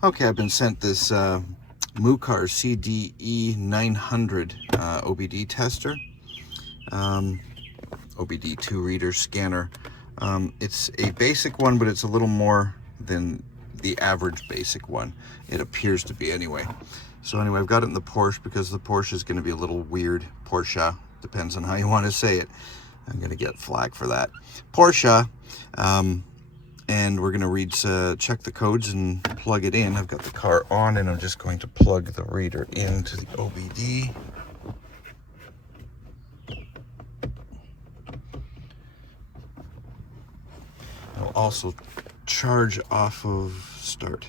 Okay, I've been sent this Mucar CDE900 OBD tester, OBD 2 reader scanner. It's a basic one, but it's a little more than the average basic one. It appears to be anyway. So anyway, I've got it in the Porsche because the Porsche is going to be a little weird. Porsche, depends on how you want to say it. I'm going to get flack for that. Porsche. And we're going to check the codes and plug it in. I've got the car on, and I'm just going to plug the reader into the OBD. I'll also charge off of start.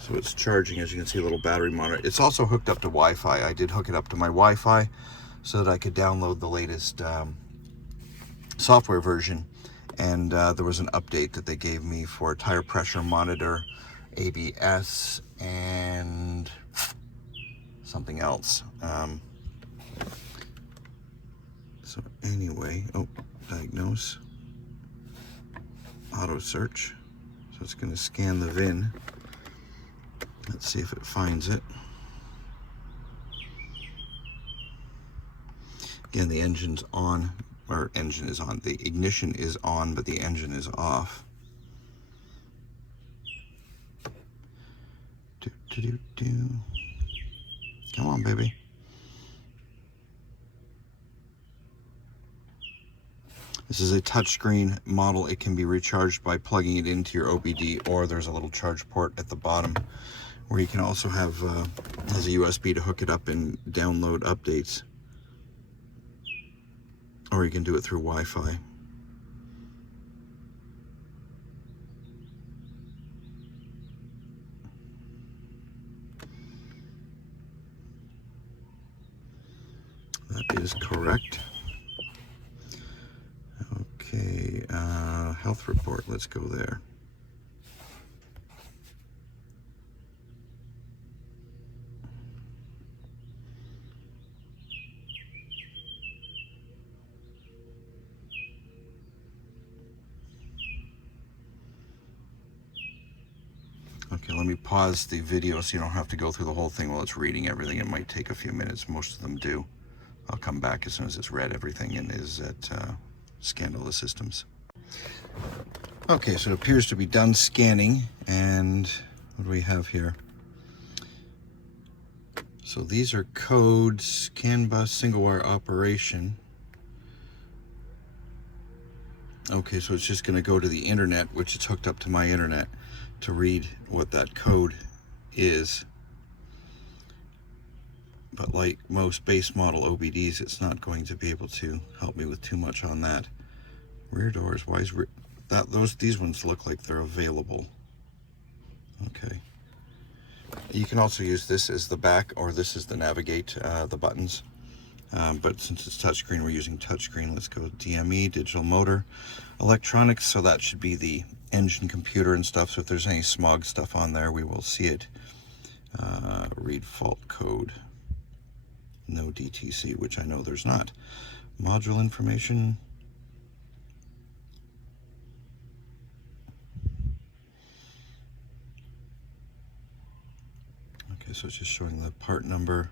So it's charging, as you can see, a little battery monitor. It's also hooked up to Wi-Fi. I did hook it up to my Wi-Fi so that I could download the latest software version. And there was an update that they gave me for tire pressure monitor, ABS, and something else. So anyway, diagnose, auto search. So it's going to scan the VIN. Let's see if it finds it. Again, the engine's on. Or engine is on. The ignition is on, but the engine is off. Come on, baby. This is a touchscreen model. It can be recharged by plugging it into your OBD, or there's a little charge port at the bottom where you can also have has a USB to hook it up and download updates. Or you can do it through Wi-Fi. That is correct. Okay, health report, let's go there. Okay, let me pause the video so you don't have to go through the whole thing while it's reading everything. It might take a few minutes. Most of them do. I'll come back as soon as it's read everything and is at scanned all the systems. Okay, so it appears to be done scanning. And what do we have here? So these are codes, CAN bus, single wire operation. Okay, so it's just going to go to the internet, which it's hooked up to my internet, to read what that code is. But like most base model OBDs, it's not going to be able to help me with too much on that. Rear doors, why is these ones look like they're available. Okay. You can also use this as the back, or this is the navigate, the buttons. But since it's touchscreen, we're using touchscreen. Let's go DME, digital motor, electronics. So that should be the engine computer and stuff. So if there's any smog stuff on there, we will see it. Read fault code. No DTC, which I know there's not. Module information. Okay, so it's just showing the part number.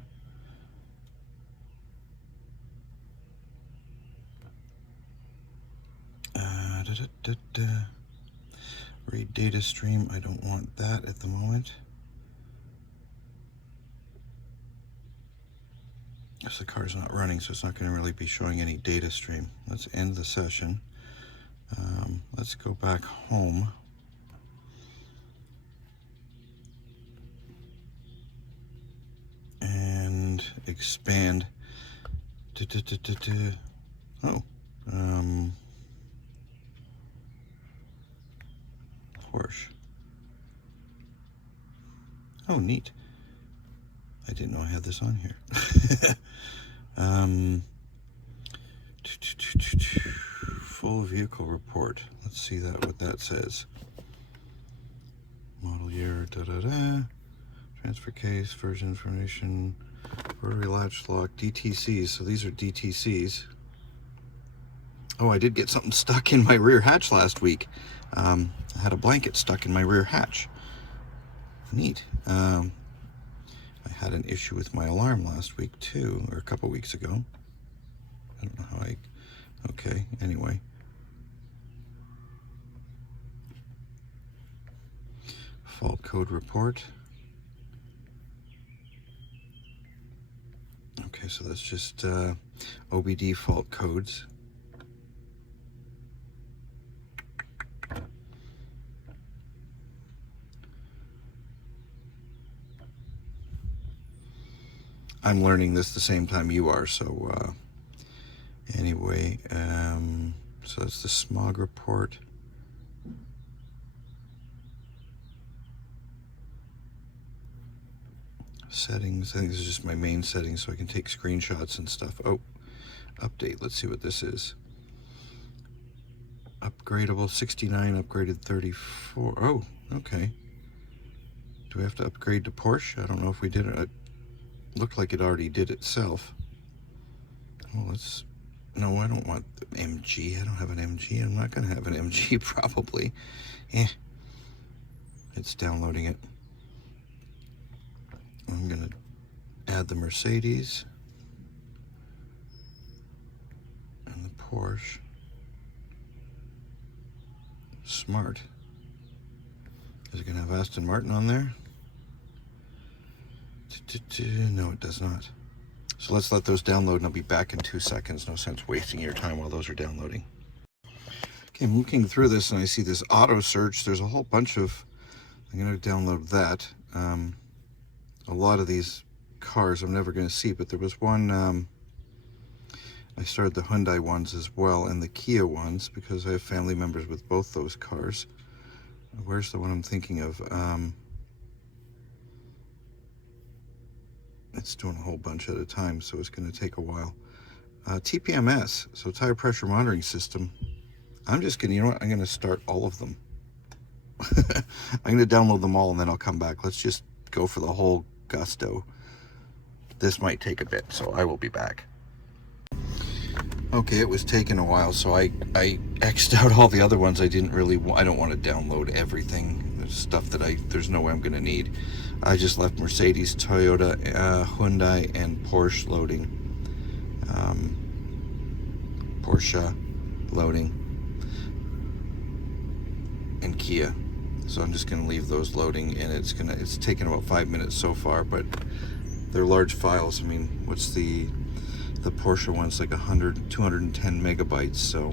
Read data stream. I don't want that at the moment. Because the car's not running, so it's not going to really be showing any data stream. Let's end the session. Let's go back home. And expand. Oh. Porsche. Oh, neat. I didn't know I had this on here. Full vehicle report. Let's see what that says. Model year, transfer case, version information, rotary latch lock, DTCs. So these are DTCs. Oh, I did get something stuck in my rear hatch last week. I had a blanket stuck in my rear hatch. Neat. I had an issue with my alarm last week too, or a couple weeks ago. I don't know how okay, anyway. Fault code report. Okay, so that's just OBD fault codes. I'm learning this the same time you are, so anyway, so that's the smog report. Settings, I think this is just my main settings so I can take screenshots and stuff. Oh, update, let's see what this is. Upgradable 69, upgraded 34. Oh, okay. Do we have to upgrade to Porsche? I don't know if we did it. It looked like it already did itself. Oh, let's... No, I don't want the MG. I don't have an MG. I'm not going to have an MG, probably. It's downloading it. I'm going to add the Mercedes and the Porsche. Smart. Is it going to have Aston Martin on there? No, it does not. So let's let those download and I'll be back in 2 seconds. No sense wasting your time while those are downloading. Okay, I'm looking through this and I see this auto search. There's a whole bunch of... I'm going to download that. A lot of these cars I'm never going to see, but there was one... I started the Hyundai ones as well and the Kia ones because I have family members with both those cars. Where's the one I'm thinking of? It's doing a whole bunch at a time, so it's going to take a while. TPMS, so tire pressure monitoring system. I'm just going to, you know what, I'm going to start all of them. I'm going to download them all and then I'll come back. Let's just go for the whole gusto. This might take a bit, so I will be back. Okay, it was taking a while, so I X'd out all the other ones. I don't want to download everything. There's stuff that there's no way I'm going to need. I just left Mercedes, Toyota, Hyundai, and Porsche loading. Porsche loading. And Kia. So I'm just going to leave those loading, and it's taken about 5 minutes so far, but they're large files. I mean, what's the Porsche one's like 210 megabytes, so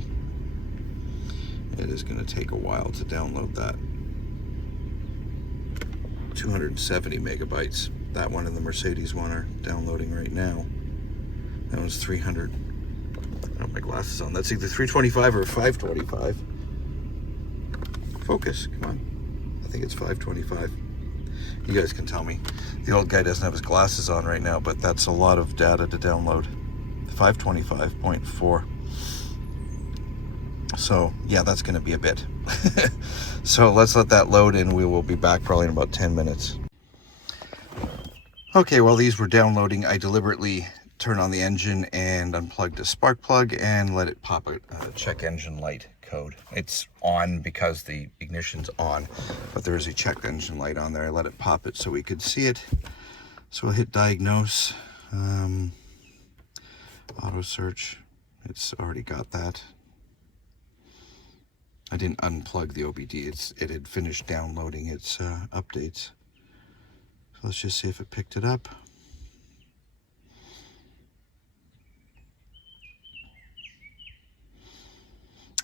it is going to take a while to download that. 270 megabytes. That one and the Mercedes one are downloading right now. That one's 300. I don't have my glasses on. That's either 325 or 525. Focus, come on. I think it's 525. You guys can tell me. The old guy doesn't have his glasses on right now, but that's a lot of data to download. 525.4. So yeah, that's going to be a bit. So let's let that load and we will be back probably in about 10 minutes. Okay, while these were downloading, I deliberately turned on the engine and unplugged a spark plug and let it pop a check engine light code. It's on because the ignition's on, but there is a check engine light on there. I let it pop it so we could see it. So we'll hit diagnose. Auto search, it's already got that. I didn't unplug the OBD, it had finished downloading its updates. So let's just see if it picked it up.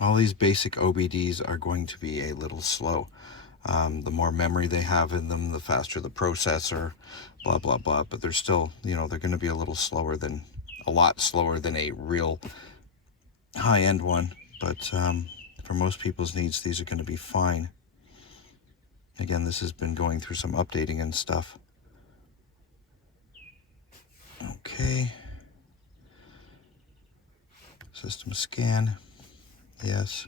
All these basic OBDs are going to be a little slow. The more memory they have in them, the faster the processor, blah, blah, blah. But they're still, you know, they're going to be a lot slower than a real high-end one. But for most people's needs, these are going to be fine. Again, this has been going through some updating and stuff. Okay. System scan. Yes.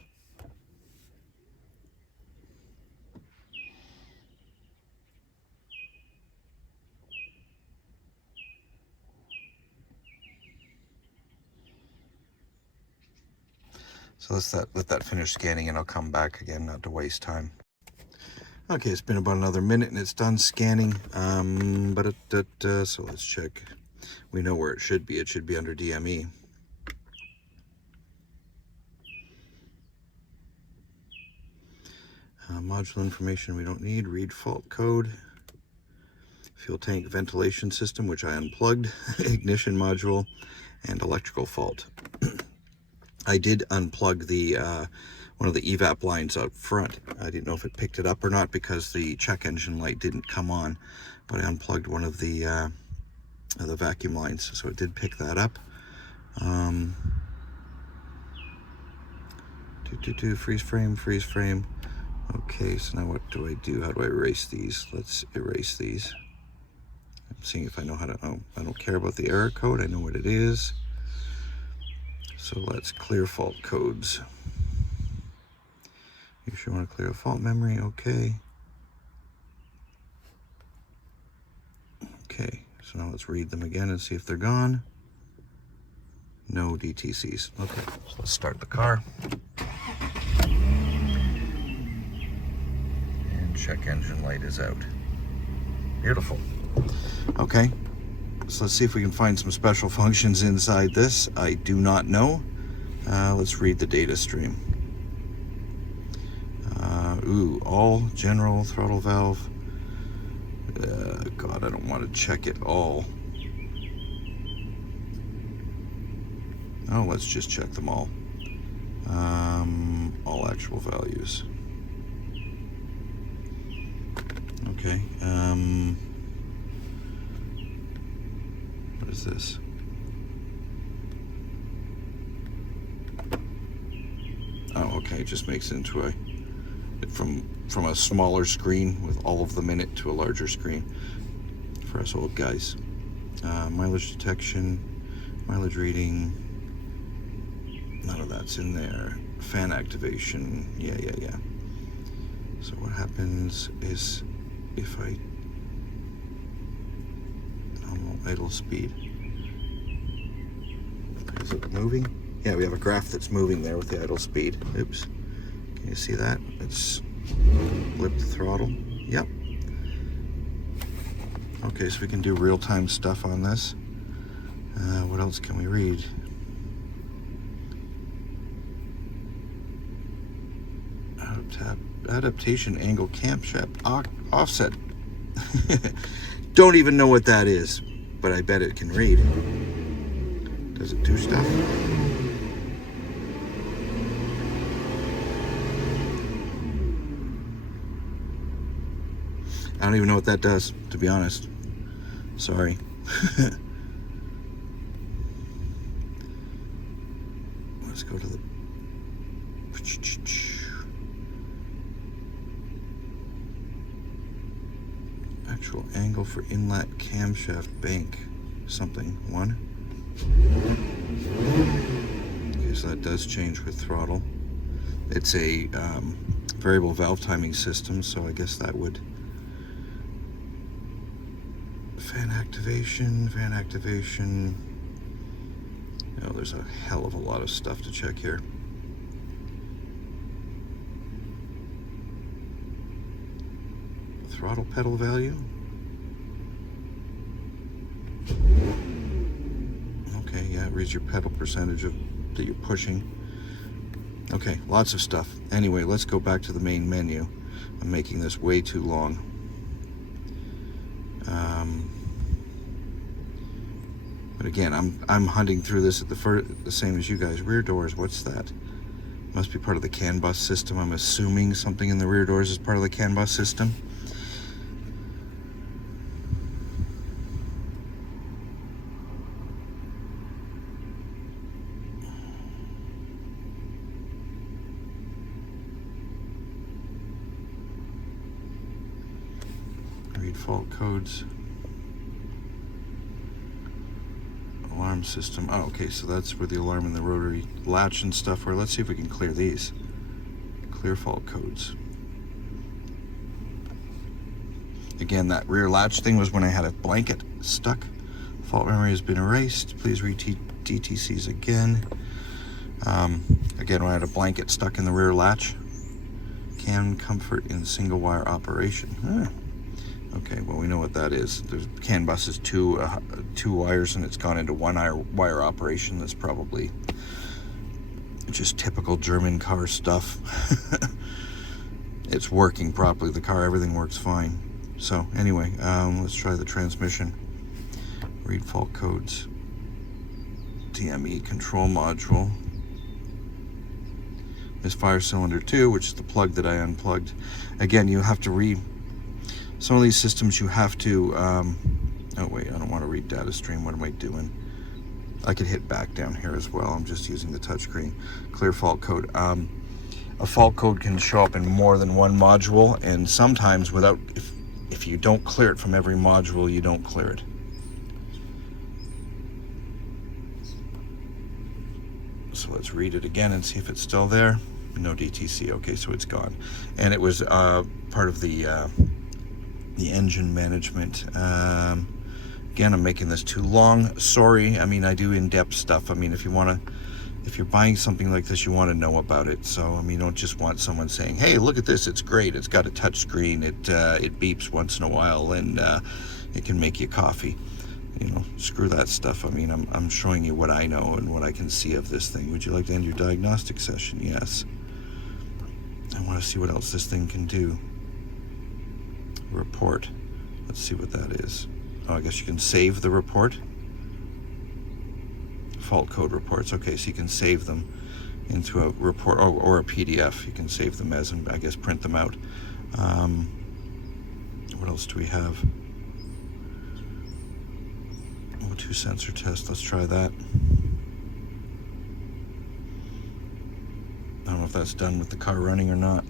So let that finish scanning and I'll come back again, not to waste time. Okay, it's been about another minute and it's done scanning. So let's check. We know where it should be. It should be under DME. Module information we don't need. Read fault code. Fuel tank ventilation system, which I unplugged. Ignition module and electrical fault. I did unplug the one of the evap lines up front. I didn't know if it picked it up or not because the check engine light didn't come on, but I unplugged one of the vacuum lines, so it did pick that up. Freeze frame. Okay, so now what do I do? How do I erase these? Let's erase these. I'm seeing if I know how to. Oh, I don't care about the error code. I know what it is. So let's clear fault codes. You sure want to clear a fault memory? Okay. Okay, so now let's read them again and see if they're gone. No DTCs. Okay, so let's start the car. And check engine light is out. Beautiful. Okay, so let's see if we can find some special functions inside this. I do not know. Let's read the data stream. All general throttle valve. God, I don't want to check it all. Oh, let's just check them all. All actual values. Okay. What is this? Oh, okay. It just makes it into a from a smaller screen with all of them in it to a larger screen for us old guys. Mileage detection, mileage reading. None of that's in there. Fan activation. Yeah. So what happens is if I normal idle speed. Is it moving? Yeah, we have a graph that's moving there with the idle speed. Oops. Can you see that? It's flipped the throttle. Yep. Okay, so we can do real-time stuff on this. What else can we read? Adaptation angle camshaft offset. Don't even know what that is, but I bet it can read. Does it do stuff? I don't even know what that does, to be honest. Sorry. Let's go to the actual angle for inlet camshaft bank something. 1. Okay, so that does change with throttle. It's a variable valve timing system, so I guess that would. Fan activation. Oh, there's a hell of a lot of stuff to check here. Throttle pedal value. Okay, yeah, it reads your pedal percentage that you're pushing. Okay, lots of stuff. Anyway, let's go back to the main menu. I'm making this way too long. But again, I'm hunting through this at the same as you guys. Rear doors, what's that? Must be part of the CAN bus system. I'm assuming something in the rear doors is part of the CAN bus system. Read fault codes. Alarm system. Oh, okay, so that's where the alarm and the rotary latch and stuff were. Let's see if we can clear these. Clear fault codes. Again, that rear latch thing was when I had a blanket stuck. Fault memory has been erased. Please read DTCs again. Again, I had a blanket stuck in the rear latch. Can comfort in single wire operation. Okay, well, we know what that is. The CAN bus is two wires, and it's gone into one wire operation. That's probably just typical German car stuff. It's working properly. The car, everything works fine. So anyway, let's try the transmission. Read fault codes. DME control module. Misfire cylinder 2, which is the plug that I unplugged. Again, you have to some of these systems you have to, oh wait, I don't want to read data stream. What am I doing? I could hit back down here as well. I'm just using the touchscreen. Clear fault code. A fault code can show up in more than one module, and sometimes if you don't clear it from every module, you don't clear it. So let's read it again and see if it's still there. No DTC. Okay, so it's gone. And it was part of the engine management. Again, I'm making this too long. Sorry. I mean, I do in-depth stuff. I mean, if you're buying something like this, you want to know about it. So, I mean, you don't just want someone saying, hey, look at this, it's great. It's got a touch screen. It beeps once in a while, and it can make you coffee. You know, screw that stuff. I mean, I'm showing you what I know and what I can see of this thing. Would you like to end your diagnostic session? Yes. I want to see what else this thing can do. Report. Let's see what that is. Oh, I guess you can save the report. Fault code reports. Okay, so you can save them into a report or a PDF. You can save them as, and I guess print them out. What else do we have? O2 sensor test. Let's try that. I don't know if that's done with the car running or not.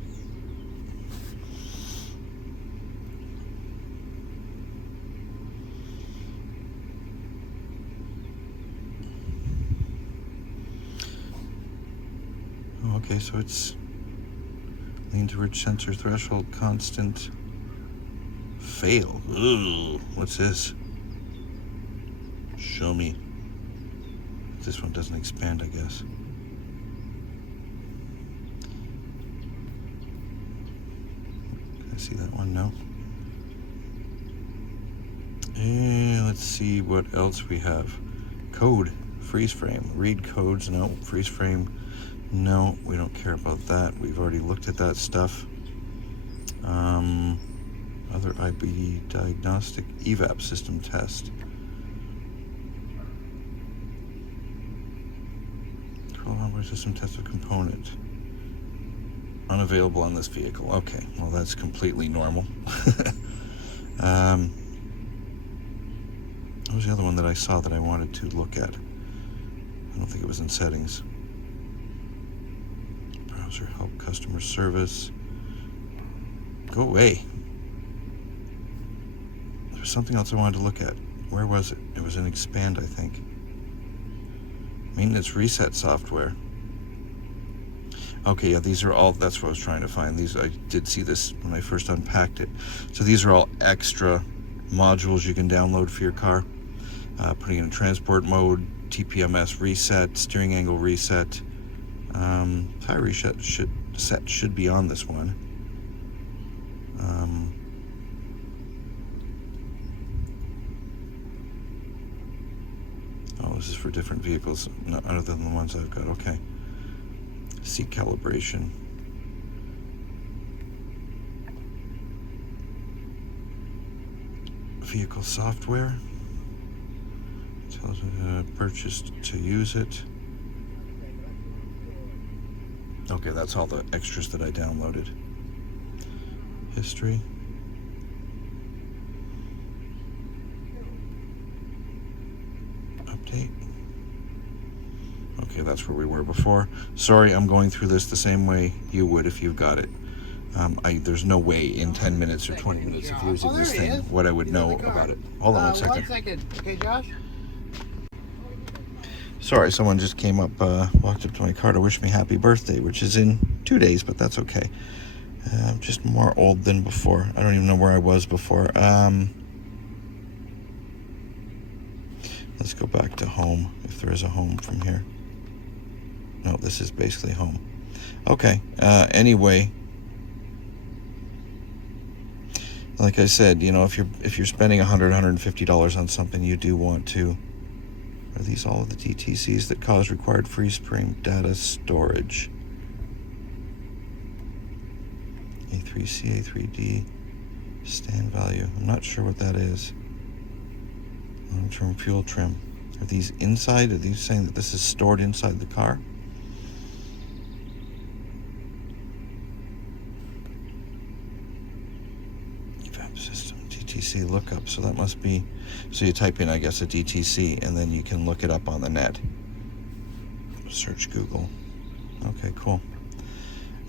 Okay, so it's lean to ridge sensor threshold constant. Fail. Ooh, what's this? Show me. This one doesn't expand, I guess. Can I see that one? No. And let's see what else we have. Code. Freeze frame. Read codes. No. Freeze frame. No, we don't care about that. We've already looked at that stuff. Other IBD diagnostic evap system test. Control hardware system test of component. Unavailable on this vehicle. Okay, well that's completely normal. What was the other one that I saw that I wanted to look at? I don't think it was in settings. Browser help, customer service. Go away. There was something else I wanted to look at. Where was it? It was in expand, I think. Maintenance reset software. Okay, yeah, these are all, that's what I was trying to find. These, I did see this when I first unpacked it. So these are all extra modules you can download for your car. Putting in transport mode, TPMS reset, steering angle reset. Tire reset should be on this one. Oh, this is for different vehicles, other than the ones I've got. Okay. Seat calibration. Vehicle software. Tells me purchased to use it. Okay, that's all the extras that I downloaded. History. Update. Okay, that's where we were before. Sorry, I'm going through this the same way you would if you've got it. There's no way in 10 minutes or 20 minutes of using this thing what I would know about it. Hold on 1 second. 1 second. Okay, Josh? Sorry, someone just came up, walked up to my car to wish me happy birthday, which is in 2 days, but that's okay. I'm just more old than before. I don't even know where I was before. Let's go back to home, if there is a home from here. No, this is basically home. Okay, anyway, like I said, you know, if you're spending $150 on something, you do want to. Are these all of the DTCs that cause required freeze frame data storage? A3C, A3D, stand value. I'm not sure what that is. Long-term fuel trim. Are these inside? Are these saying that this is stored inside the car? Evap system, DTC lookup. So that must be, so you type in, I guess, a DTC, and then you can look it up on the net. Search Google. Okay, cool.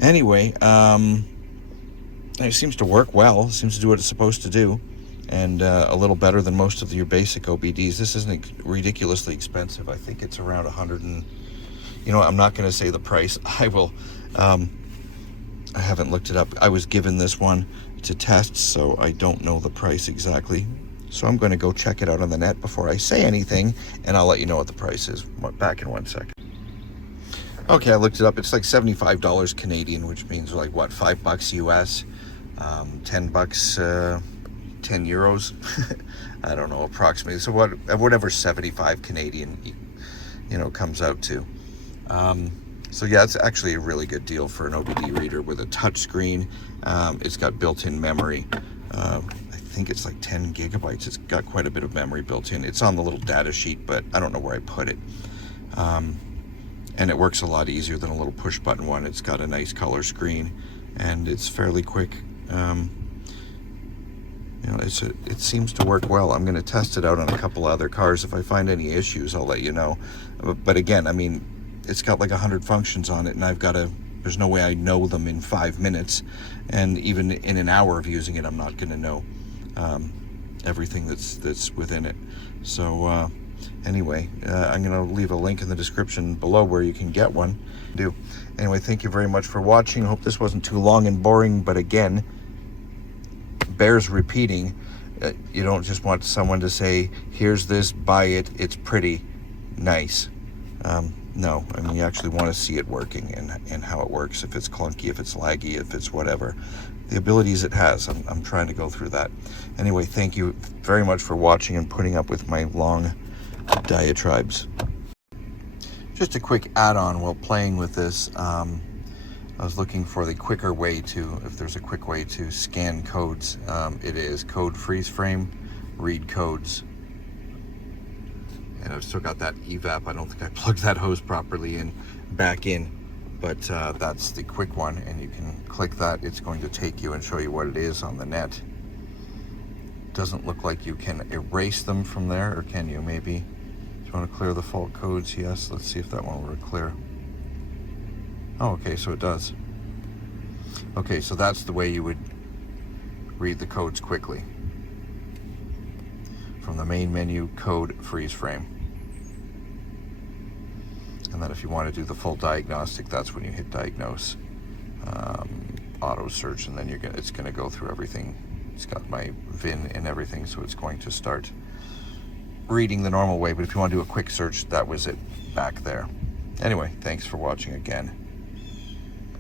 Anyway, it seems to work well. Seems to do what it's supposed to do. And a little better than most of your basic OBDs. This isn't ridiculously expensive. I think it's around 100 and, you know, I'm not going to say the price. I will, I haven't looked it up. I was given this one to test, so I don't know the price exactly. So I'm going to go check it out on the net before I say anything, and I'll let you know what the price is. Back in 1 second. Okay, I looked it up. It's like $75 Canadian, which means like what, $5 US, $10, 10 euros. I don't know, approximately. So whatever 75 Canadian, you know, comes out to. So yeah, it's actually a really good deal for an OBD reader with a touch screen. It's got built-in memory. I think it's like 10 gigabytes. It's got quite a bit of memory built in. It's on the little data sheet, but I don't know where I put it. And it works a lot easier than a little push button one. It's got a nice color screen, and it's fairly quick. You know, it seems to work well. I'm going to test it out on a couple other cars. If I find any issues, I'll let you know. But again, I mean, it's got like 100 functions on it, and there's no way I know them in 5 minutes. And even in an hour of using it, I'm not going to know everything that's within it. So anyway, I'm going to leave a link in the description below where you can get one. Anyway, thank you very much for watching. I hope this wasn't too long and boring, but again, bears repeating. You don't just want someone to say, here's this, buy it, it's pretty nice. No, I mean, you actually want to see it working and how it works, if it's clunky, if it's laggy, if it's whatever. The abilities it has, I'm trying to go through that. Anyway, thank you very much for watching and putting up with my long diatribes. Just a quick add-on while playing with this. I was looking for the quicker way to, if there's a quick way to scan codes. It is code freeze frame, read codes. And I've still got that evap. I don't think I plugged that hose properly in, back in, but that's the quick one, and you can click that. It's going to take you and show you what it is on the net. Doesn't look like you can erase them from there, or can you? Maybe. Do you want to clear the fault codes? Yes. Let's see if that one will clear. Oh, okay, so it does. Okay, so that's the way you would read the codes quickly. From the main menu, code freeze frame. And then if you want to do the full diagnostic, that's when you hit diagnose, auto search, and then it's going to go through everything. It's got my VIN and everything, so it's going to start reading the normal way. But if you want to do a quick search, that was it back there. Anyway, thanks for watching again.